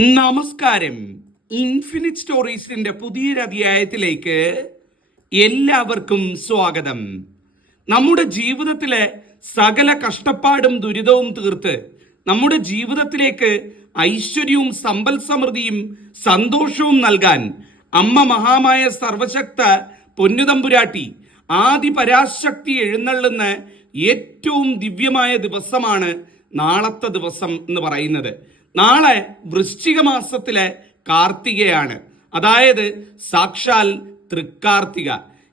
നമസ്കാരം. ഇൻഫിനിറ്റ് സ്റ്റോറീസിന്റെ പുതിയൊരു അധ്യായത്തിലേക്ക് എല്ലാവർക്കും സ്വാഗതം. നമ്മുടെ ജീവിതത്തിലെ സകല കഷ്ടപ്പാടും ദുരിതവും തീർത്ത് നമ്മുടെ ജീവിതത്തിലേക്ക് ഐശ്വര്യവും സമ്പൽ സമൃദ്ധിയും സന്തോഷവും നൽകാൻ അമ്മ മഹാമായ സർവശക്ത പൊന്നുതമ്പുരാട്ടി ആദി പരാശക്തി എഴുന്നള്ളുന്ന ഏറ്റവും ദിവ്യമായ ദിവസമാണ് നാളത്തെ ദിവസം എന്ന് പറയുന്നത്. നാളെ വൃശ്ചിക മാസത്തിലെ കാർത്തികയാണ്. അതായത് സാക്ഷാൽ തൃക്കാർത്തിക.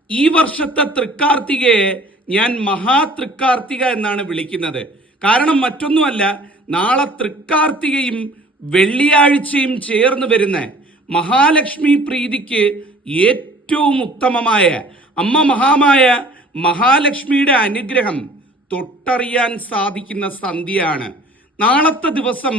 ഈ വർഷത്തെ തൃക്കാർത്തികയെ ഞാൻ മഹാതൃക്കാർത്തിക എന്നാണ് വിളിക്കുന്നത്. കാരണം മറ്റൊന്നുമല്ല നാളെ തൃക്കാർത്തികയും വെള്ളിയാഴ്ചയും ചേർന്ന് വരുന്ന മഹാലക്ഷ്മി പ്രീതിക്ക് ഏറ്റവും ഉത്തമമായ അമ്മ മഹാമായ മഹാലക്ഷ്മിയുടെ അനുഗ്രഹം തൊട്ടറിയാൻ സാധിക്കുന്ന സന്ധ്യയാണ്. നാളത്തെ ദിവസം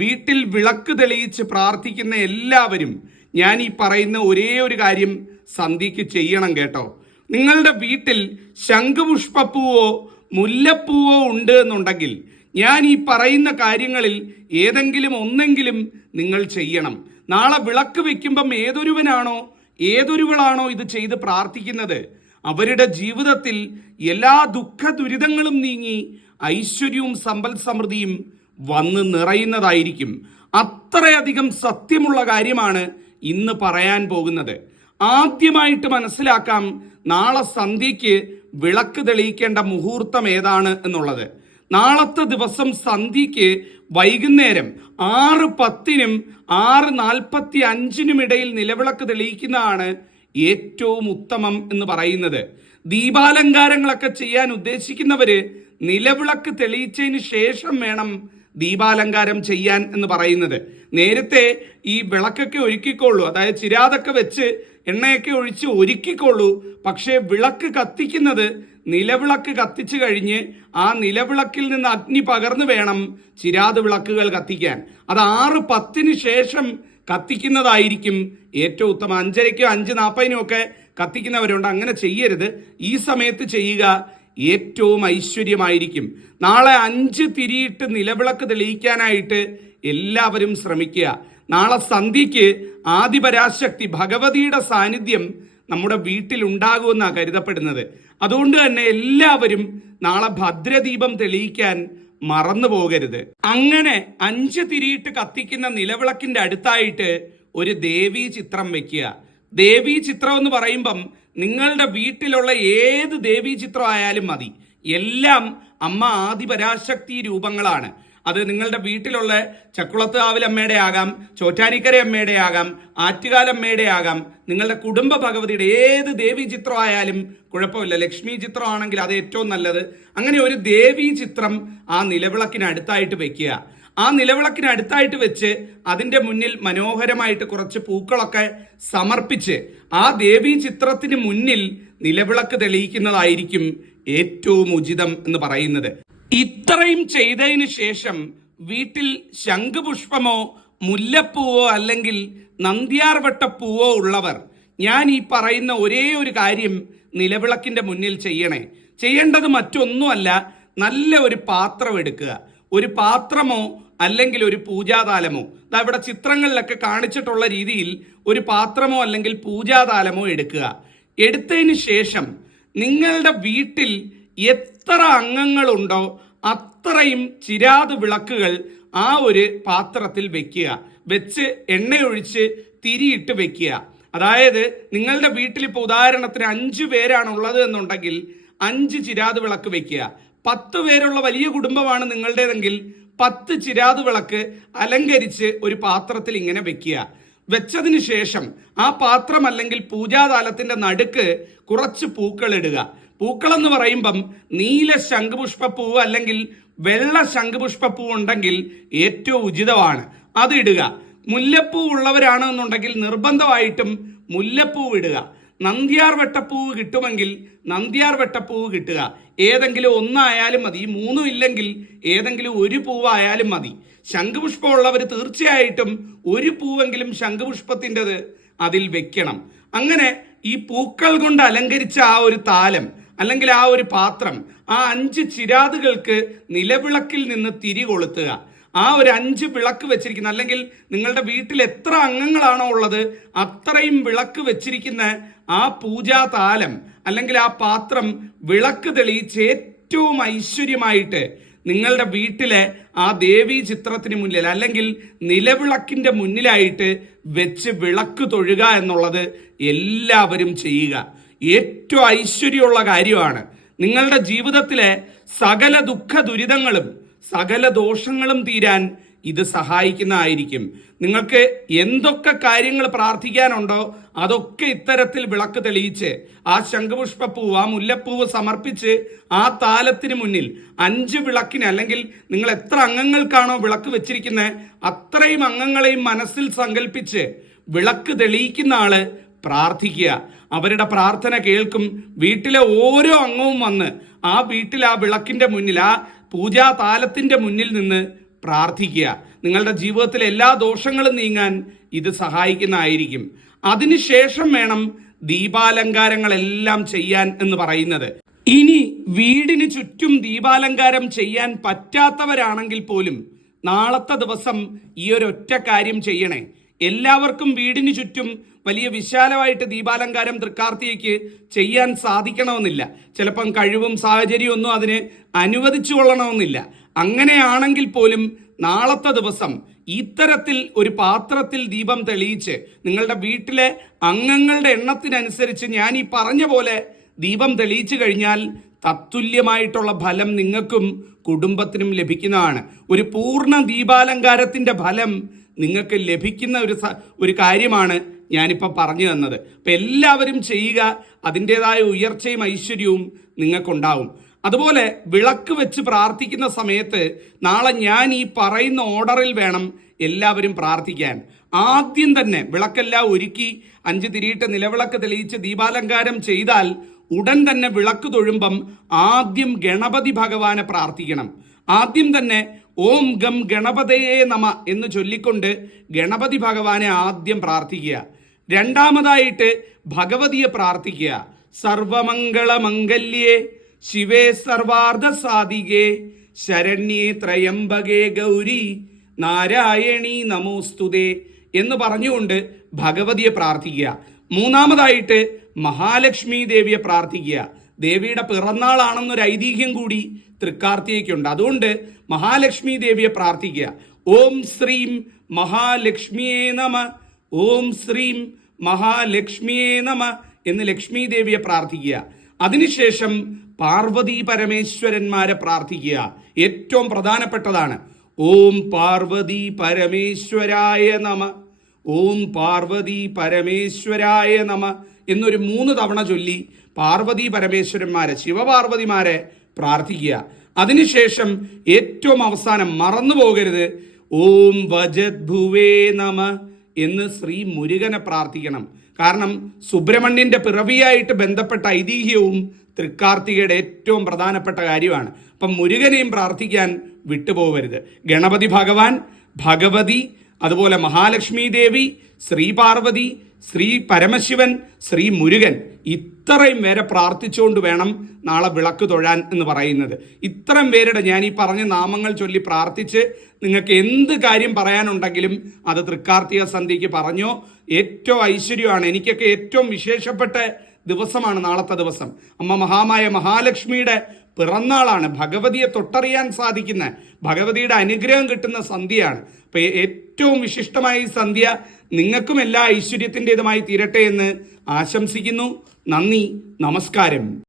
വീട്ടിൽ വിളക്ക് തെളിയിച്ച് പ്രാർത്ഥിക്കുന്ന എല്ലാവരും ഞാൻ ഈ പറയുന്ന ഒരേ ഒരു കാര്യം സന്ധ്യയ്ക്ക് ചെയ്യണം കേട്ടോ. നിങ്ങളുടെ വീട്ടിൽ ശംഖുപുഷ്പപ്പൂവോ മുല്ലപ്പൂവോ ഉണ്ട് എന്നുണ്ടെങ്കിൽ ഞാൻ ഈ പറയുന്ന കാര്യങ്ങളിൽ ഏതെങ്കിലും ഒന്നെങ്കിലും നിങ്ങൾ ചെയ്യണം. നാളെ വിളക്ക് വെക്കുമ്പം ഏതൊരുവനാണോ ഏതൊരുവളാണോ ഇത് ചെയ്ത് പ്രാർത്ഥിക്കുന്നത്? അവരുടെ ജീവിതത്തിൽ എല്ലാ ദുഃഖ ദുരിതങ്ങളും നീങ്ങി ഐശ്വര്യവും സമ്പൽ സമൃദ്ധിയും വന്ന് നിറയുന്നതായിരിക്കും. അത്രയധികം സത്യമുള്ള കാര്യമാണ് ഇന്ന് പറയാൻ പോകുന്നത്. ആദ്യമായിട്ട് മനസ്സിലാക്കാം നാളെ സന്ധ്യയ്ക്ക് വിളക്ക് തെളിയിക്കേണ്ട മുഹൂർത്തം ഏതാണ് എന്നുള്ളത്. നാളത്തെ ദിവസം സന്ധ്യയ്ക്ക് വൈകുന്നേരം ആറ് പത്തിനും ആറ് നാൽപ്പത്തി അഞ്ചിനും ഇടയിൽ നിലവിളക്ക് തെളിയിക്കുന്നതാണ് ഏറ്റവും ഉത്തമം എന്ന് പറയുന്നത്. ദീപാലങ്കാരങ്ങളൊക്കെ ചെയ്യാൻ ഉദ്ദേശിക്കുന്നവര് നിലവിളക്ക് തെളിയിച്ചതിന് ശേഷം വേണം ദീപാലങ്കാരം ചെയ്യാൻ എന്ന് പറയുന്നത്. നേരത്തെ ഈ വിളക്കൊക്കെ ഒരുക്കിക്കൊള്ളൂ അതായത് ചിരാതൊക്കെ വെച്ച് എണ്ണയൊക്കെ ഒഴിച്ച് ഒരുക്കിക്കൊള്ളൂ. പക്ഷേ വിളക്ക് കത്തിക്കുന്നത് നിലവിളക്ക് കത്തിച്ചു കഴിഞ്ഞ് ആ നിലവിളക്കിൽ നിന്ന് അഗ്നി പകർന്നു വേണം ചിരാത് വിളക്കുകൾ കത്തിക്കാൻ. അത് ആറ് പത്തിന് ശേഷം കത്തിക്കുന്നതായിരിക്കും ഏറ്റവും ഉത്തമം. അഞ്ചരയ്ക്കോ അഞ്ച് നാൽപ്പതിനും ഒക്കെ കത്തിക്കുന്നവരുണ്ട്. അങ്ങനെ ചെയ്യരുത്. ഈ സമയത്ത് ചെയ്യുക. ഏറ്റവും ഐശ്വര്യമായിരിക്കും. നാളെ അഞ്ച് തിരിയിട്ട് നിലവിളക്ക് തെളിയിക്കാനായിട്ട് എല്ലാവരും ശ്രമിക്കുക. നാളെ സന്ധ്യയ്ക്ക് ആദിപരാശക്തി ഭഗവതിയുടെ സാന്നിധ്യം നമ്മുടെ വീട്ടിൽ ഉണ്ടാകുമെന്നാണ് കരുതപ്പെടുന്നത്. അതുകൊണ്ട് തന്നെ എല്ലാവരും നാളെ ഭദ്രദീപം തെളിയിക്കാൻ മറന്നു പോകരുത്. അങ്ങനെ അഞ്ച് തിരിയിട്ട് കത്തിക്കുന്ന നിലവിളക്കിന്റെ അടുത്തായിട്ട് ഒരു ദേവീ ചിത്രം വെക്കുക. ദേവീ ചിത്രം എന്ന് പറയുമ്പം നിങ്ങളുടെ വീട്ടിലുള്ള ഏത് ദേവീ ചിത്രം ആയാലും മതി. എല്ലാം അമ്മ ആദിപരാശക്തി രൂപങ്ങളാണ്. അത് നിങ്ങളുടെ വീട്ടിലുള്ള ചക്കുളത്ത് ആവിലമ്മയുടെ ആകാം ചോറ്റാനിക്കര അമ്മയുടെ ആകാം ആറ്റുകാലമ്മയുടെ ആകാം. നിങ്ങളുടെ കുടുംബ ഭഗവതിയുടെ ഏത് ദേവീ ചിത്രം ആയാലും കുഴപ്പമില്ല. ലക്ഷ്മി ചിത്രമാണെങ്കിൽ അത് ഏറ്റവും നല്ലത്. അങ്ങനെ ഒരു ദേവീ ചിത്രം ആ നിലവിളക്കിന് അടുത്തായിട്ട് വെക്കുക. ആ നിലവിളക്കിന് അടുത്തായിട്ട് വെച്ച് അതിന്റെ മുന്നിൽ മനോഹരമായിട്ട് കുറച്ച് പൂക്കളൊക്കെ സമർപ്പിച്ച് ആ ദേവീ ചിത്രത്തിന് മുന്നിൽ നിലവിളക്ക് തെളിയിക്കുന്നതായിരിക്കും ഏറ്റവും ഉചിതം എന്ന് പറയുന്നത്. ഇത്രയും ചെയ്തതിന് ശേഷം വീട്ടിൽ ശംഖുപുഷ്പമോ മുല്ലപ്പൂവോ അല്ലെങ്കിൽ നന്ദ്യാർവട്ടപ്പൂവോ ഉള്ളവർ ഞാൻ ഈ പറയുന്ന ഒരേ ഒരു കാര്യം നിലവിളക്കിന്റെ മുന്നിൽ ചെയ്യണേ. ചെയ്യേണ്ടത് മറ്റൊന്നുമല്ല നല്ല ഒരു പാത്രം എടുക്കുക. ഒരു പാത്രമോ അല്ലെങ്കിൽ ഒരു പൂജാതാലമോ. ദാ ഇവിടെ ചിത്രങ്ങളിലൊക്കെ കാണിച്ചിട്ടുള്ള രീതിയിൽ ഒരു പാത്രമോ അല്ലെങ്കിൽ പൂജാതാലമോ എടുക്കുക. എടുത്തതിന് ശേഷം നിങ്ങളുടെ വീട്ടിൽ എത്ര അംഗങ്ങളുണ്ടോ അത്രയും ചിരാത് വിളക്കുകൾ ആ ഒരു പാത്രത്തിൽ വെക്കുക. വെച്ച് എണ്ണയൊഴിച്ച് തിരിയിട്ട് വെക്കുക. അതായത് നിങ്ങളുടെ വീട്ടിൽ ഇപ്പോൾ ഉദാഹരണത്തിന് അഞ്ച് പേരാണ് ഉള്ളത് എന്നുണ്ടെങ്കിൽ അഞ്ച് ചിരാത് വിളക്ക് വെക്കുക. പത്ത് പേരുള്ള വലിയ കുടുംബമാണ് നിങ്ങളുടേതെങ്കിൽ പത്ത് ചിരാത് വിളക്ക് അലങ്കരിച്ച് ഒരു പാത്രത്തിൽ ഇങ്ങനെ വെക്കുക. വെച്ചതിന് ശേഷം ആ പാത്രം അല്ലെങ്കിൽ പൂജാതാലത്തിന്റെ നടുക്ക് കുറച്ച് പൂക്കൾ ഇടുക. പൂക്കൾ എന്ന് പറയുമ്പം നീല ശംഖുപുഷ്പപ്പൂവ് അല്ലെങ്കിൽ വെള്ള ശംഖുപുഷ്പപ്പൂ ഉണ്ടെങ്കിൽ ഏറ്റവും ഉചിതമാണ്. അത് ഇടുക. മുല്ലപ്പൂ ഉള്ളവരാണെന്നുണ്ടെങ്കിൽ നിർബന്ധമായിട്ടും മുല്ലപ്പൂ ഇടുക. നന്ദ്യാർ വെട്ടപ്പൂവ് കിട്ടുമെങ്കിൽ നന്ദ്യാർ വെട്ടപ്പൂവ് കിട്ടുക. ഏതെങ്കിലും ഒന്നായാലും മതി. മൂന്നും ഇല്ലെങ്കിൽ ഏതെങ്കിലും ഒരു പൂവായാലും മതി. ശംഖുപുഷ്പം ഉള്ളവർ തീർച്ചയായിട്ടും ഒരു പൂവെങ്കിലും ശംഖുപുഷ്പത്തിന്റെത് അതിൽ വെക്കണം. അങ്ങനെ ഈ പൂക്കൾ കൊണ്ട് അലങ്കരിച്ച ആ ഒരു താലം അല്ലെങ്കിൽ ആ ഒരു പാത്രം ആ അഞ്ച് ചിരാതുകൾക്ക് നിലവിളക്കിൽ നിന്ന് തിരി കൊളുത്തുക. ആ ഒരു അഞ്ച് വിളക്ക് വെച്ചിരിക്കുന്ന അല്ലെങ്കിൽ നിങ്ങളുടെ വീട്ടിൽ എത്ര അംഗങ്ങളാണോ ഉള്ളത് അത്രയും വിളക്ക് വെച്ചിരിക്കുന്ന ആ പൂജാ താലം അല്ലെങ്കിൽ ആ പാത്രം വിളക്ക് തെളിയിച്ച് ഏറ്റവും ഐശ്വര്യമായിട്ട് നിങ്ങളുടെ വീട്ടിലെ ആ ദേവീ ചിത്രത്തിന് മുന്നിൽ അല്ലെങ്കിൽ നിലവിളക്കിന്റെ മുന്നിലായിട്ട് വെച്ച് വിളക്ക് തൊഴുക എന്നുള്ളത് എല്ലാവരും ചെയ്യുക. ഏറ്റവും ഐശ്വര്യമുള്ള കാര്യമാണ്. നിങ്ങളുടെ ജീവിതത്തിലെ സകല ദുഃഖ ദുരിതങ്ങളും സകല ദോഷങ്ങളും തീരാൻ ഇത് സഹായിക്കുന്നതായിരിക്കും. നിങ്ങൾക്ക് എന്തൊക്കെ കാര്യങ്ങൾ പ്രാർത്ഥിക്കാനുണ്ടോ അതൊക്കെ ഇത്തരത്തിൽ വിളക്ക് തെളിയിച്ച് ആ ശംഖുപുഷ്പപ്പൂവ് ആ മുല്ലപ്പൂവ് സമർപ്പിച്ച് ആ താലത്തിന് മുന്നിൽ അഞ്ച് വിളക്കിന് അല്ലെങ്കിൽ നിങ്ങൾ എത്ര അംഗങ്ങൾക്കാണോ വിളക്ക് വെച്ചിരിക്കുന്നത് അത്രയും അംഗങ്ങളെയും മനസ്സിൽ സങ്കല്പിച്ച് വിളക്ക് തെളിയിക്കുന്ന ആൾ പ്രാർത്ഥിക്കുക. അവരുടെ പ്രാർത്ഥന കേൾക്കും. വീട്ടിലെ ഓരോ അംഗവും വന്ന് ആ വീട്ടിൽ ആ വിളക്കിന്റെ മുന്നിൽ ആ പൂജാ താലത്തിന്റെ മുന്നിൽ നിന്ന് പ്രാർത്ഥിക്കുക. നിങ്ങളുടെ ജീവിതത്തിലെ എല്ലാ ദോഷങ്ങളും നീങ്ങാൻ ഇത് സഹായിക്കുന്നതായിരിക്കും. അതിനുശേഷം വേണം ദീപാലങ്കാരങ്ങളെല്ലാം ചെയ്യാൻ എന്ന് പറയുന്നത്. ഇനി വീടിന് ചുറ്റും ദീപാലങ്കാരം ചെയ്യാൻ പറ്റാത്തവരാണെങ്കിൽ പോലും നാളത്തെ ദിവസം ഈ ഒരു ഒറ്റ കാര്യം ചെയ്യണേ. എല്ലാവർക്കും വീടിന് ചുറ്റും വലിയ വിശാലമായിട്ട് ദീപാലങ്കാരം തൃക്കാർത്തിയേക്ക് ചെയ്യാൻ സാധിക്കണമെന്നില്ല. ചിലപ്പം കഴിവും സാഹചര്യവും ഒന്നും അതിന് അനുവദിച്ചു കൊള്ളണമെന്നില്ല. അങ്ങനെയാണെങ്കിൽ പോലും നാളത്തെ ദിവസം ഇത്തരത്തിൽ ഒരു പാത്രത്തിൽ ദീപം തെളിയിച്ച് നിങ്ങളുടെ വീട്ടിലെ അംഗങ്ങളുടെ എണ്ണത്തിനനുസരിച്ച് ഞാൻ ഈ പറഞ്ഞ പോലെ ദീപം തെളിയിച്ചു കഴിഞ്ഞാൽ തത്തുല്യമായിട്ടുള്ള ഫലം നിങ്ങൾക്കും കുടുംബത്തിനും ലഭിക്കുന്നതാണ്. ഒരു പൂർണ ദീപാലങ്കാരത്തിന്റെ ഫലം നിങ്ങൾക്ക് ലഭിക്കുന്ന ഒരു ഒരു കാര്യമാണ് ഞാനിപ്പോൾ പറഞ്ഞു തന്നത്. അപ്പം എല്ലാവരും ചെയ്യുക അതിന്റെതായ ഉയർച്ചയും ഐശ്വര്യവും നിങ്ങൾക്കുണ്ടാവും. അതുപോലെ വിളക്ക് വെച്ച് പ്രാർത്ഥിക്കുന്ന സമയത്ത് നാളെ ഞാൻ ഈ പറയുന്ന ഓർഡറിൽ വേണം എല്ലാവരും പ്രാർത്ഥിക്കാൻ. ആദ്യം തന്നെ വിളക്കെല്ലാം ഒരുക്കി അഞ്ച് തിരിയിട്ട് നിലവിളക്ക് തെളിയിച്ച് ദീപാലങ്കാരം ചെയ്താൽ ഉടൻ തന്നെ വിളക്ക് തൊഴുമ്പം ആദ്യം ഗണപതി ഭഗവാനെ പ്രാർത്ഥിക്കണം. ആദ്യം തന്നെ ഓം ഗം ഗണപതയെ നമ എന്ന് ചൊല്ലിക്കൊണ്ട് ഗണപതി ഭഗവാനെ ആദ്യം പ്രാർത്ഥിക്കുക. രണ്ടാമതായിട്ട് ഭഗവതിയെ പ്രാർത്ഥിക്കുക. സർവമംഗളമംഗല്യേ ശിവേ സർവാർദ്ധ സാധികേ ശരണ്യേ ത്രയംബകേ ഗൗരി നാരായണി നമോസ്തുതേ എന്ന് പറഞ്ഞുകൊണ്ട് ഭഗവതിയെ പ്രാർത്ഥിക്കുക. മൂന്നാമതായിട്ട് മഹാലക്ഷ്മി ദേവിയെ പ്രാർത്ഥിക്കുക. ദേവിയുടെ പിറന്നാളാണെന്നൊരു ഐതിഹ്യം കൂടി തൃക്കാർത്തികയ്ക്കുണ്ട്. അതുകൊണ്ട് മഹാലക്ഷ്മി ദേവിയെ പ്രാർത്ഥിക്കുക. ഓം ശ്രീം മഹാലക്ഷ്മിയേ നമ. ഓം ശ്രീം മഹാലക്ഷ്മിയേ നമ എന്ന് ലക്ഷ്മി ദേവിയെ പ്രാർത്ഥിക്കുക. അതിനുശേഷം പാർവതി പരമേശ്വരന്മാരെ പ്രാർത്ഥിക്കുക. ഏറ്റവും പ്രധാനപ്പെട്ടതാണ്. ഓം പാർവതി പരമേശ്വരായ നമ. ഓം പാർവതി പരമേശ്വരായ നമ എന്നൊരു മൂന്ന് തവണ ചൊല്ലി പാർവതി പരമേശ്വരന്മാരെ ശിവപാർവതിമാരെ പ്രാർത്ഥിക്കുക. അതിനുശേഷം ഏറ്റവും അവസാനം മറന്നു പോകരുത് ഓം വജത് ഭുവേ നമ എന്ന് ശ്രീ മുരുകനെ പ്രാർത്ഥിക്കണം. കാരണം സുബ്രഹ്മണ്യന്റെ പിറവിയായിട്ട് ബന്ധപ്പെട്ട ഐതിഹ്യവും തൃക്കാർത്തികയുടെ ഏറ്റവും പ്രധാനപ്പെട്ട കാര്യമാണ്. അപ്പം മുരുകനെയും പ്രാർത്ഥിക്കാൻ വിട്ടുപോകരുത്. ഗണപതി ഭഗവാൻ ഭഗവതി അതുപോലെ മഹാലക്ഷ്മി ദേവി ശ്രീ പാർവതി ശ്രീ പരമശിവൻ ശ്രീ മുരുകൻ. ഇത്രയും പേരെ പ്രാർത്ഥിച്ചുകൊണ്ട് വേണം നാളെ വിളക്ക് തൊഴാൻ എന്ന് പറയുന്നത്. ഇത്രയും പേരുടെ ഞാൻ ഈ പറഞ്ഞ നാമങ്ങൾ ചൊല്ലി പ്രാർത്ഥിച്ച് നിങ്ങൾക്ക് എന്ത് കാര്യം പറയാനുണ്ടെങ്കിലും അത് തൃക്കാർത്തിക സന്ധ്യയ്ക്ക് പറഞ്ഞോ. ഏറ്റവും ഐശ്വര്യമാണ്. എനിക്കൊക്കെ ഏറ്റവും വിശേഷപ്പെട്ട ദിവസമാണ് നാളത്തെ ദിവസം. അമ്മ മഹാമായ മഹാലക്ഷ്മിയുടെ പിറന്നാളാണ്. ഭഗവതിയെ തൊട്ടറിയാൻ സാധിക്കുന്ന ഭഗവതിയുടെ അനുഗ്രഹം കിട്ടുന്ന സന്ധ്യയാണ്. അപ്പൊ ഏറ്റവും വിശിഷ്ടമായ ഈ സന്ധ്യ നിങ്ങൾക്കും എല്ലാ ഐശ്വര്യത്തിന്റെതുമായി തീരട്ടെ എന്ന് ആശംസിക്കുന്നു. നന്ദി. നമസ്കാരം.